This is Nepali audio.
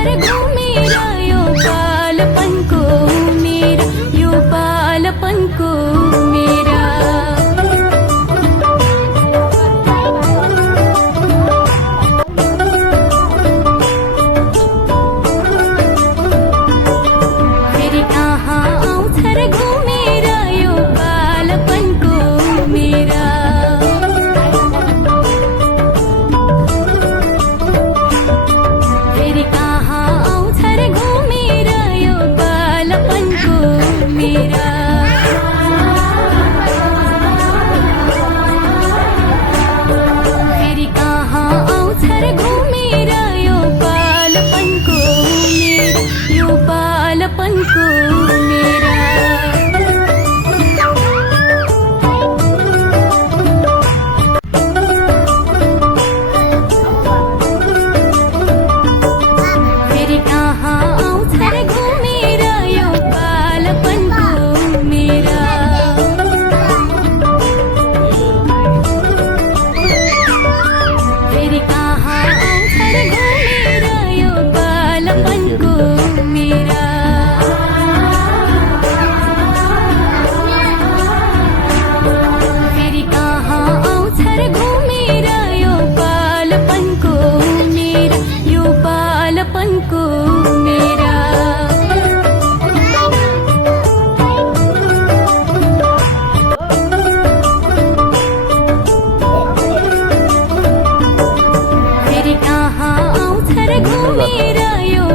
आउँथर घुमेर यो बालपनको मेरा, यो बालपनको मेरा। फेरि कहाँ आउँथर घुमेर यो बालपनको मेरा। फेरि कहाँ आउँथर घुमेर यो बालपनको मेरा। फेरि कहाँ आउँथर घुमेर यो बालपनको मेरा, यो बालपनको मेरा। फेरि कहाँ आउँथर घुमेर यो बालपनको मेरा। फेरि कहाँ आउँथर घुमेर यो बालपनको मेरा। फेरि कहाँ आउँथर घुमेर यो बालपनको मेरा, यो बालपनको मेरा। फेरि कहाँ आउँथर घुमेर यो